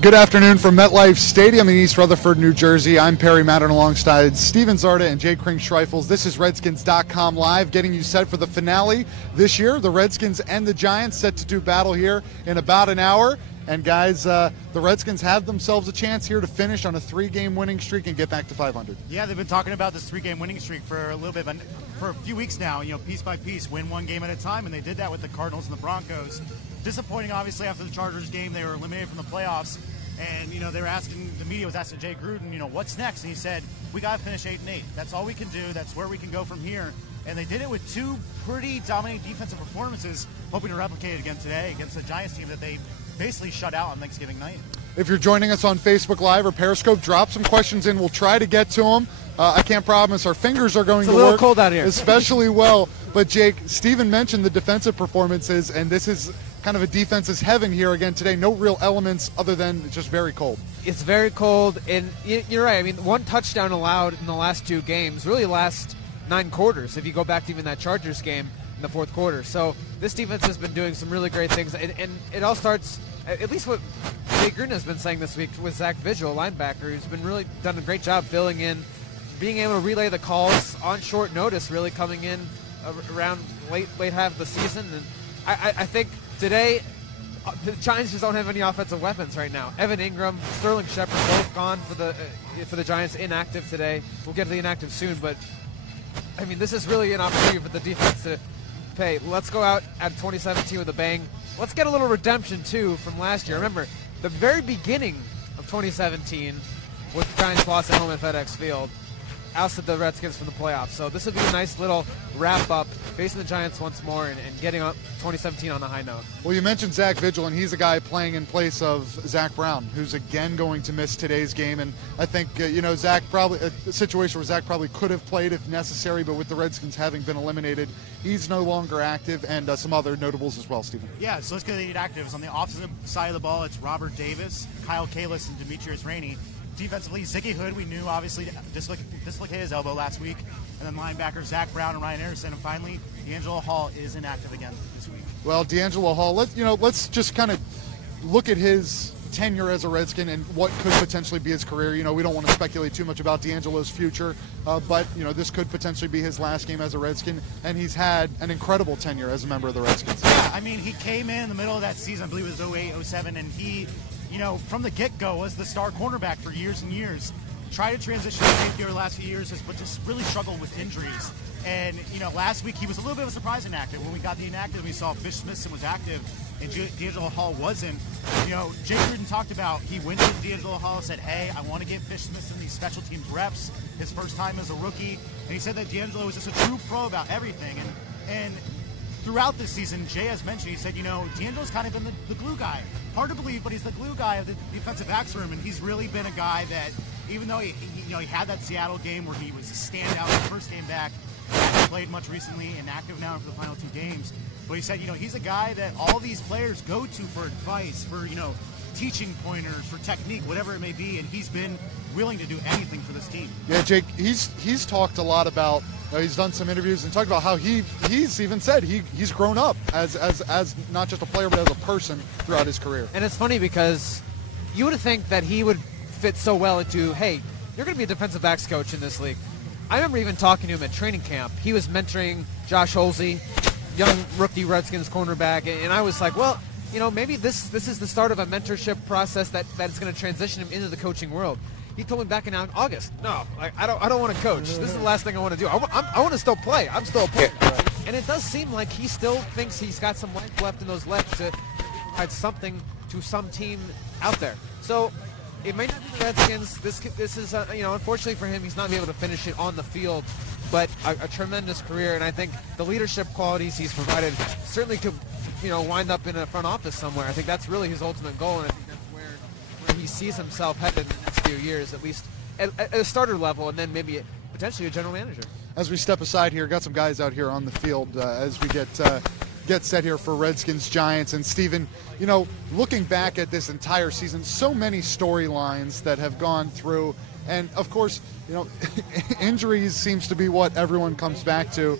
Good afternoon from MetLife Stadium in East Rutherford, New Jersey. I'm Perry Madden alongside Steven Zarda and Jay Kring-Schreifels. This is Redskins.com Live, getting you set for the finale this year. The Redskins and the Giants set to do battle here in about an hour. And guys, the Redskins have themselves a chance here to finish on a 3-game winning streak and get back to 500. Yeah, they've been talking about this 3-game winning streak for a little bit, for a few weeks now, piece by piece, win one game at a time, and they did that with the Cardinals and the Broncos. Disappointing, obviously, after the Chargers game. They were eliminated from the playoffs. And, they were asking, the media was asking Jay Gruden, what's next? And he said, we got to finish 8-8. That's all we can do. That's where we can go from here. And they did it with two pretty dominating defensive performances, hoping to replicate it again today against the Giants team that they basically shut out on Thanksgiving night. If you're joining us on Facebook Live or Periscope, drop some questions in. We'll try to get to them. I can't promise our fingers are going to work. It's a little cold out here. Especially well. But, Jake, Steven mentioned the defensive performances, and this is kind of a defense's heaven here again today. No real elements other than it's just very cold. It's very cold, and you're right. I mean, one touchdown allowed in the last two games, really last 9 quarters, if you go back to even that Chargers game in the fourth quarter. So this defense has been doing some really great things, and it all starts, at least what Jay Gruden has been saying this week with Zach Vigil, linebacker, who's been really done a great job filling in, being able to relay the calls on short notice, really coming in around late half of the season. And I think today the Giants just don't have any offensive weapons right now. Evan Ingram, Sterling Shepard, both gone for the Giants, inactive today. We'll get to the inactive soon, but I mean, this is really an opportunity for the defense to pay. Let's go out at 2017 with a bang. Let's get a little redemption too from last year. Remember, the very beginning of 2017 was the Giants lost at home at FedEx Field, ousted the Redskins from the playoffs. So this would be a nice little wrap-up, facing the Giants once more and getting up 2017 on a high note. Well, you mentioned Zach Vigil, and he's a guy playing in place of Zach Brown, who's again going to miss today's game. And I think, Zach probably, a situation where Zach probably could have played if necessary, but with the Redskins having been eliminated, he's no longer active, and some other notables as well, Stephen. Yeah, so let's get to the inactives. On the offensive side of the ball, it's Robert Davis, Kyle Kalis, and Demetrius Rainey. Defensively, Zicky Hood, we knew, obviously, dislocated his elbow last week. And then linebackers Zach Brown and Ryan Anderson. And finally, DeAngelo Hall is inactive again this week. Well, DeAngelo Hall, let's just kind of look at his tenure as a Redskin and what could potentially be his career. We don't want to speculate too much about DeAngelo's future, but, this could potentially be his last game as a Redskin. And he's had an incredible tenure as a member of the Redskins. Yeah, I mean, he came in the middle of that season, I believe it was 08, 07, and he, from the get-go was the star cornerback for years and years. Tried to transition to safety over the last few years, but just really struggled with injuries. And, last week he was a little bit of a surprise inactive. When we got the inactive, we saw Fish Smithson was active and DeAngelo Hall wasn't. Jay Gruden talked about, he went to DeAngelo Hall and said, hey, I want to get Fish Smithson these special teams reps, his first time as a rookie. And he said that DeAngelo was just a true pro about everything. And throughout this season, Jay has mentioned, he said, DeAngelo's kind of been the glue guy. Hard to believe, but he's the glue guy of the defensive backs room, and he's really been a guy that, even though he had that Seattle game where he was a standout in the first game back, hasn't played much recently and active now for the final 2 games. But he said, he's a guy that all these players go to for advice, for, teaching pointers, for technique, whatever it may be, and he's been willing to do anything for this team. Yeah, Jake, he's talked a lot about, he's done some interviews and talked about how he's even said he's grown up as not just a player but as a person throughout his career. And it's funny because you would think that he would fit so well into, hey, you're going to be a defensive backs coach in this league. I remember even talking to him at training camp. He was mentoring Josh Holsey, young rookie Redskins cornerback, and I was like, well, maybe this is the start of a mentorship process that's going to transition him into the coaching world. He told me back in August, no, I don't want to coach. This is the last thing I want to do. I want to still play. I'm still a player. And it does seem like he still thinks he's got some life left in those legs to provide something to some team out there. So it may not be the Redskins. This is unfortunately for him, he's not going to be able to finish it on the field, but a tremendous career. And I think the leadership qualities he's provided certainly could wind up in a front office somewhere. I think that's really his ultimate goal, and I think that's where he sees himself headed in the next few years, at least at a starter level, and then maybe potentially a general manager. As we step aside here, got some guys out here on the field as we get set here for Redskins Giants. And Steven, looking back at this entire season, so many storylines that have gone through, and of course, injuries seems to be what everyone comes back to.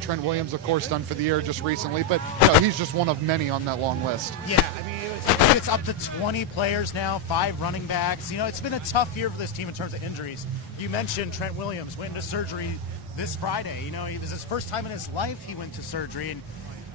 Trent Williams, of course, done for the year just recently, but he's just one of many on that long list. Yeah, I mean, it's up to 20 players now, 5 running backs. It's been a tough year for this team in terms of injuries. You mentioned Trent Williams went into surgery this Friday. It was his first time in his life he went to surgery, and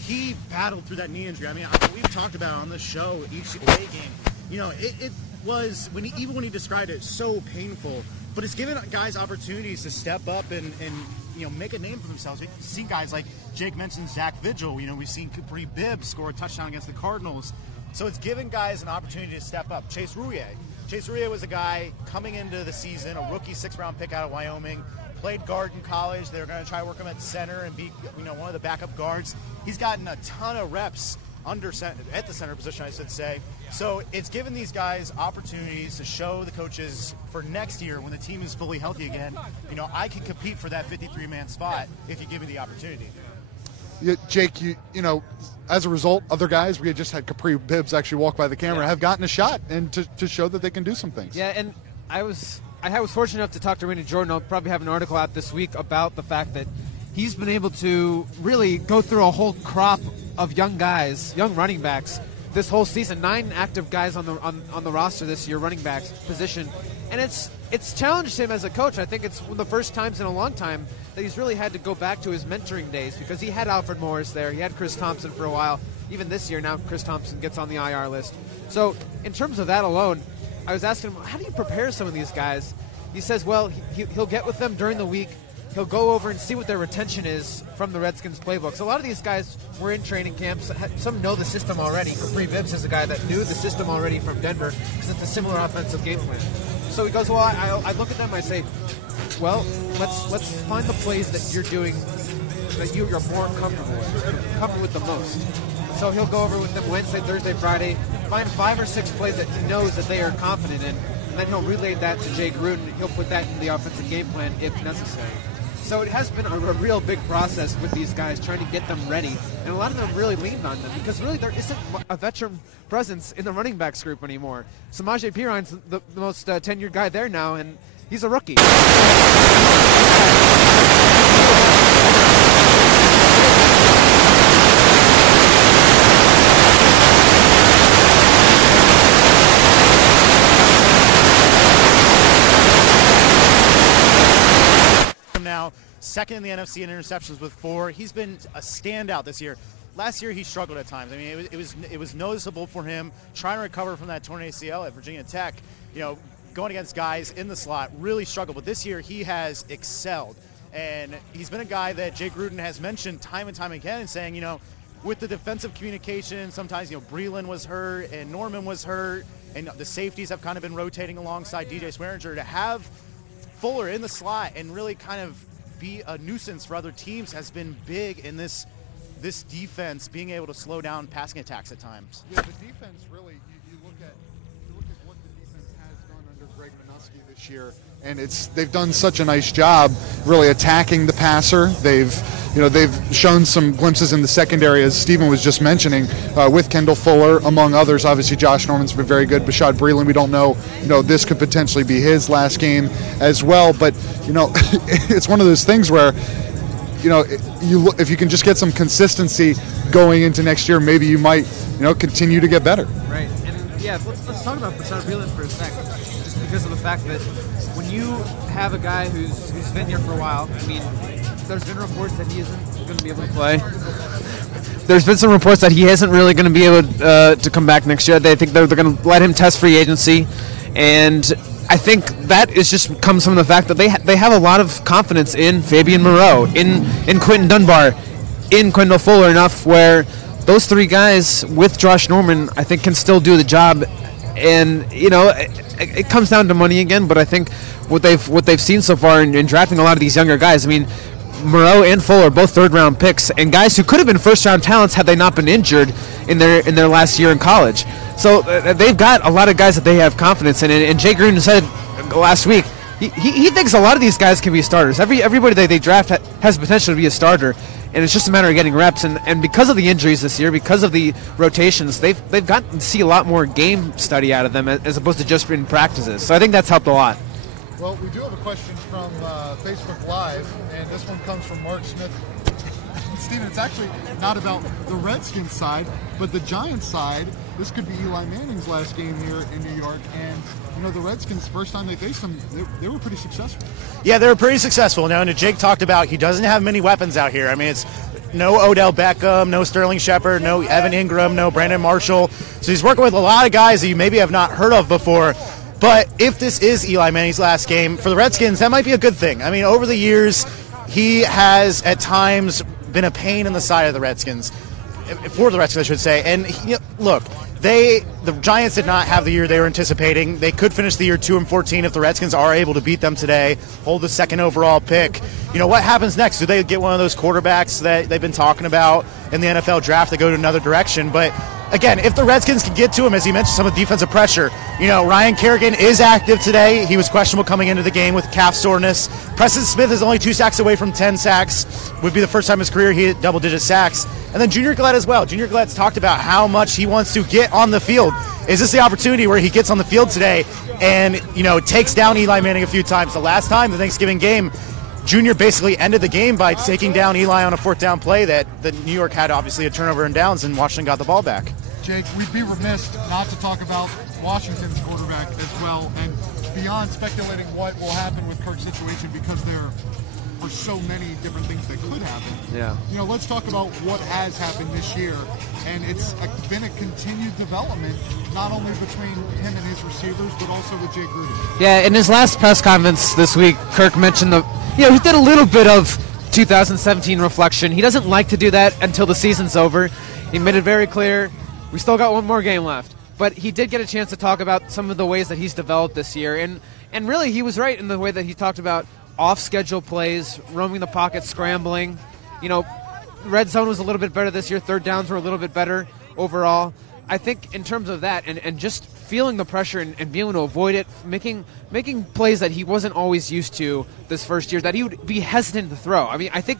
he battled through that knee injury. We've talked about it on this show each away game. It was, even when he described it, so painful. But it's given guys opportunities to step up and make a name for themselves. We've seen guys like Jake mentioned, Zach Vigil. We've seen Capri Bibbs score a touchdown against the Cardinals. So it's given guys an opportunity to step up. Chase Rouillet was a guy coming into the season, a rookie 6th-round pick out of Wyoming, played guard in college. They're going to try to work him at center and be one of the backup guards. He's gotten a ton of reps at the center position, I should say. So it's given these guys opportunities to show the coaches for next year when the team is fully healthy again, I can compete for that 53-man spot if you give me the opportunity. Yeah, Jake, as a result, other guys, we just had Capri Bibbs actually walk by the camera, have gotten a shot and to show that they can do some things. Yeah, and I was fortunate enough to talk to Randy Jordan. I'll probably have an article out this week about the fact that he's been able to really go through a whole crop of young guys, young running backs, this whole season. 9 active guys on the roster this year, running backs position, and it's challenged him as a coach. I think it's one of the first times in a long time that he's really had to go back to his mentoring days, because he had Alfred Morris there, he had Chris Thompson for a while. Even this year now, Chris Thompson gets on the IR list. So in terms of that alone, I was asking him, how do you prepare some of these guys? He says, well, he'll get with them during the week. He'll go over and see what their retention is from the Redskins playbook. So a lot of these guys were in training camps. Some know the system already. Capri Bibbs is a guy that knew the system already from Denver, because it's a similar offensive game plan. So he goes, well, I look at them and I say, well, let's find the plays that you're doing that you're more comfortable with the most. So he'll go over with them Wednesday, Thursday, Friday, find 5 or 6 plays that he knows that they are confident in, and then he'll relay that to Jay Gruden. He'll put that in the offensive game plan if necessary. So it has been a real big process with these guys, trying to get them ready, and a lot of them really leaned on them, because really there isn't a veteran presence in the running backs group anymore. Samaje Perine's the most tenured guy there now, and he's a rookie. Now, second in the NFC in interceptions with 4. He's been a standout this year. Last year he struggled at times. I mean, it was noticeable for him trying to recover from that torn ACL at Virginia Tech. Going against guys in the slot, really struggled. But this year he has excelled, and he's been a guy that Jay Gruden has mentioned time and time again, saying, with the defensive communication, sometimes Breland was hurt and Norman was hurt, and the safeties have kind of been rotating alongside DJ Swearinger. To have Fuller in the slot and really kind of be a nuisance for other teams has been big in this defense, being able to slow down passing attacks at times. Yeah, the defense really, you look at what the defense has done under Greg Minuski this year, and they've done such a nice job really attacking the passer. They've shown some glimpses in the secondary, as Stephen was just mentioning, with Kendall Fuller, among others. Obviously, Josh Norman's been very good. Bashad Breeland, we don't know. This could potentially be his last game as well. But it's one of those things where if you can just get some consistency going into next year, maybe you might continue to get better. Right. And yeah, let's talk about Bashad Breeland for a second, just because of the fact that when you have a guy who's been here for a while, I mean, there's been reports that he isn't going to be able to play. There's been some reports that he isn't really going to be able to come back next year. They think they're going to let him test free agency, and I think that comes from the fact that they have a lot of confidence in Fabian Moreau, in Quentin Dunbar, in Kendall Fuller, enough where those 3 guys with Josh Norman, I think, can still do the job. And it comes down to money again, but I think what they've seen so far in drafting a lot of these younger guys, I mean, Moreau and Fuller, both 3rd-round picks, and guys who could have been first-round talents had they not been injured in their last year in college. So they've got a lot of guys that they have confidence in. And Jay Gruden said last week he thinks a lot of these guys can be starters. Everybody that they draft has potential to be a starter, and it's just a matter of getting reps. And because of the injuries this year, because of the rotations, they've gotten to see a lot more game study out of them as opposed to just in practices. So I think that's helped a lot. Well, we do have a question from Facebook Live, and this one comes from Mark Smith. Steven, it's actually not about the Redskins side, but the Giants side. this could be Eli Manning's last game here in New York. And, the Redskins, first time they faced him, they were pretty successful. Yeah, they were pretty successful. Now, and Jake talked about he doesn't have many weapons out here. I mean, it's no Odell Beckham, no Sterling Shepard, no Evan Ingram, no Brandon Marshall. So he's working with a lot of guys that you maybe have not heard of before. But if this is Eli Manning's last game, for the Redskins, that might be a good thing. I mean, over the years, he has at times been a pain in the side of the Redskins, for the Redskins, I should say. And look, the Giants did not have the year they were anticipating. They could finish the year 2-14 if the Redskins are able to beat them today, hold the second overall pick. What happens next? Do they get one of those quarterbacks that they've been talking about in the NFL draft that go to another direction? But again, if the Redskins can get to him, as he mentioned, some of the defensive pressure, Ryan Kerrigan is active today. He was questionable coming into the game with calf soreness. Preston Smith is only 2 sacks away from 10 sacks. Would be the first time in his career he hit double-digit sacks. And then Junior Galette as well. Junior Galette's talked about how much he wants to get on the field. Is this the opportunity where he gets on the field today and, takes down Eli Manning a few times? The last time, the Thanksgiving game, Junior basically ended the game by taking down Eli on a 4th down play that New York had obviously a turnover and downs, and Washington got the ball back. Jake, we'd be remiss not to talk about Washington's quarterback as well, and beyond speculating what will happen with Kirk's situation, because there are so many different things that could happen. Yeah. Let's talk about what has happened this year, and it's been a continued development, not only between him and his receivers, but also with Jay Gruden. Yeah, in his last press conference this week, Kirk mentioned he did a little bit of 2017 reflection. He doesn't like to do that until the season's over. He made it very clear. We still got one more game left. But he did get a chance to talk about some of the ways that he's developed this year. And really, he was right in the way that he talked about off-schedule plays, roaming the pocket, scrambling. Red zone was a little bit better this year. 3rd downs were a little bit better overall. I think in terms of that and just feeling the pressure and being able to avoid it, making plays that he wasn't always used to this first year, that he would be hesitant to throw. I mean, I think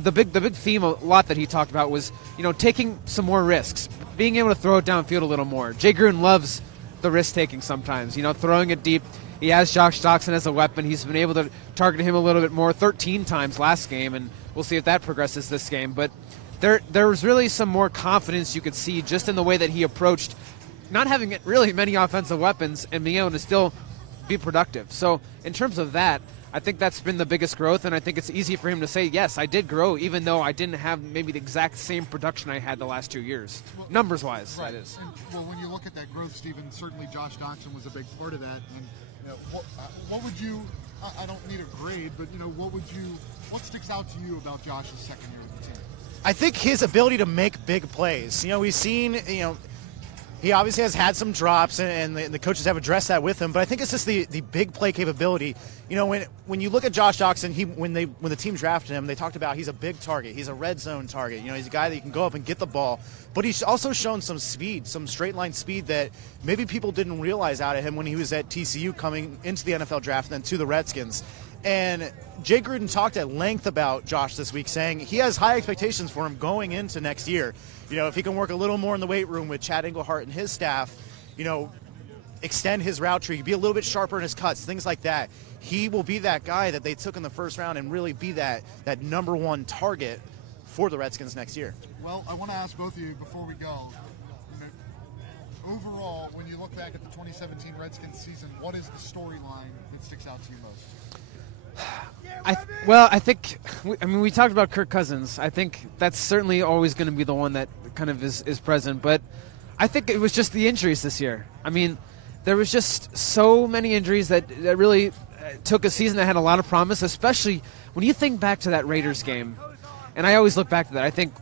the big theme a lot that he talked about was, taking some more risks, being able to throw it downfield a little more. Jay Gruden loves the risk-taking sometimes, throwing it deep. He has Josh Doctson as a weapon. He's been able to target him a little bit more, 13 times last game, and we'll see if that progresses this game. But there was really some more confidence you could see just in the way that he approached not having really many offensive weapons and being able to still be productive. So in terms of that, I think that's been the biggest growth, and I think it's easy for him to say, yes, I did grow, even though I didn't have maybe the exact same production I had the last 2 years, numbers-wise, right. That is. And, when you look at that growth, Stephen, certainly Josh Doctson was a big part of that. And what would you? I don't need a grade, but what sticks out to you about Josh's second year with the team? I think his ability to make big plays. We've seen, he obviously has had some drops, and the coaches have addressed that with him. But I think it's just the big play capability. When you look at Josh Doctson, when the team drafted him, they talked about he's a big target. He's a red zone target. He's a guy that you can go up and get the ball. But he's also shown some speed, some straight line speed that maybe people didn't realize out of him when he was at TCU coming into the NFL draft and then to the Redskins. And Jay Gruden talked at length about Josh this week, saying he has high expectations for him going into next year. If he can work a little more in the weight room with Chad Englehart and his staff, extend his route tree, be a little bit sharper in his cuts, things like that, he will be that guy that they took in the first round and really be that number one target for the Redskins next year. Well, I want to ask both of you before we go, overall, when you look back at the 2017 Redskins season, what is the storyline that sticks out to you most? I think we talked about Kirk Cousins. I think that's certainly always going to be the one that kind of is present. But I think it was just the injuries this year. I mean, there was just so many injuries that really took a season that had a lot of promise, especially when you think back to that Raiders game. And I always look back to that. I think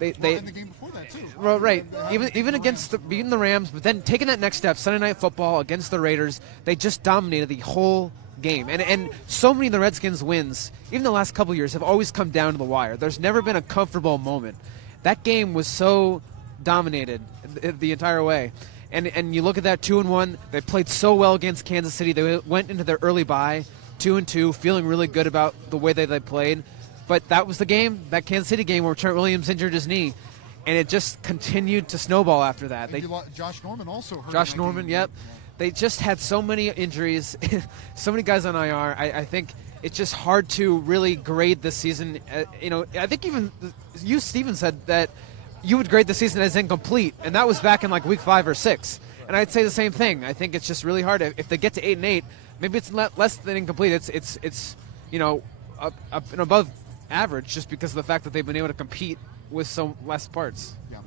they in the game before that too. Well, right. Even against beating the Rams, but then taking that next step, Sunday Night Football against the Raiders, they just dominated the whole game. And so many of the Redskins wins, even the last couple of years, have always come down to the wire. There's never been a comfortable moment. That game was so dominated the entire way. And you look at that 2-1, they played so well against Kansas City. They went into their early bye 2-2, feeling really good about the way that they played. But that was the game, that Kansas City game where Trent Williams injured his knee. And it just continued to snowball after that. Josh Norman also hurt. Josh Norman, yep. They just had so many injuries, so many guys on IR. I think it's just hard to really grade this season. I think even you, Steven, said that you would grade the season as incomplete, and that was back in like week 5 or 6. And I'd say the same thing. I think it's just really hard. If they get to 8-8, maybe it's less than incomplete. It's an above average just because of the fact that they've been able to compete with so less parts. Yeah.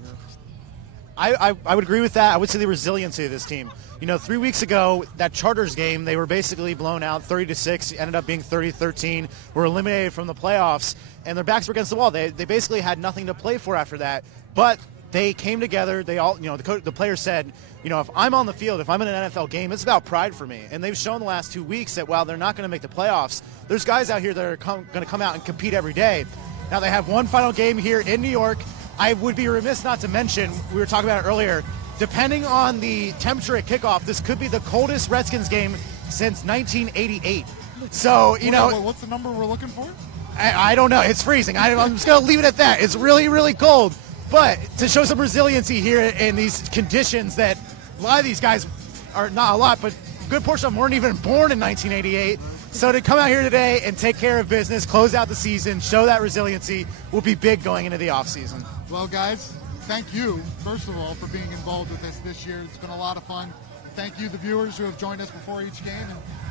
I would agree with that. I would say the resiliency of this team. 3 weeks ago, that Chargers game, they were basically blown out 30-6, ended up being 30-13, were eliminated from the playoffs, and their backs were against the wall. They basically had nothing to play for after that. But they came together. They all, the players said, if I'm on the field, if I'm in an NFL game, it's about pride for me. And they've shown the last 2 weeks that while they're not going to make the playoffs, there's guys out here that are going to come out and compete every day. Now they have one final game here in New York. I would be remiss not to mention, we were talking about it earlier, depending on the temperature at kickoff, this could be the coldest Redskins game since 1988. So, what's the number we're looking for? I don't know. It's freezing. I'm just going to leave it at that. It's really, really cold. But to show some resiliency here in these conditions that a lot of these guys are, not a lot, but a good portion of them weren't even born in 1988. So to come out here today and take care of business, close out the season, show that resiliency will be big going into the offseason. Well, guys, thank you, first of all, for being involved with us this year. It's been a lot of fun. Thank you, the viewers who have joined us before each game.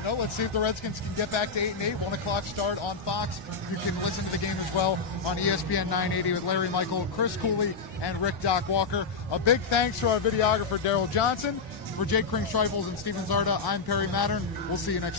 And let's see if the Redskins can get back to 8-8. 1 o'clock start on Fox. You can listen to the game as well on ESPN 980 with Larry Michael, Chris Cooley, and Rick Doc Walker. A big thanks to our videographer, Daryl Johnson. For Jake Kring-Schreifels and Steven Zarda, I'm Perry Mattern. We'll see you next time.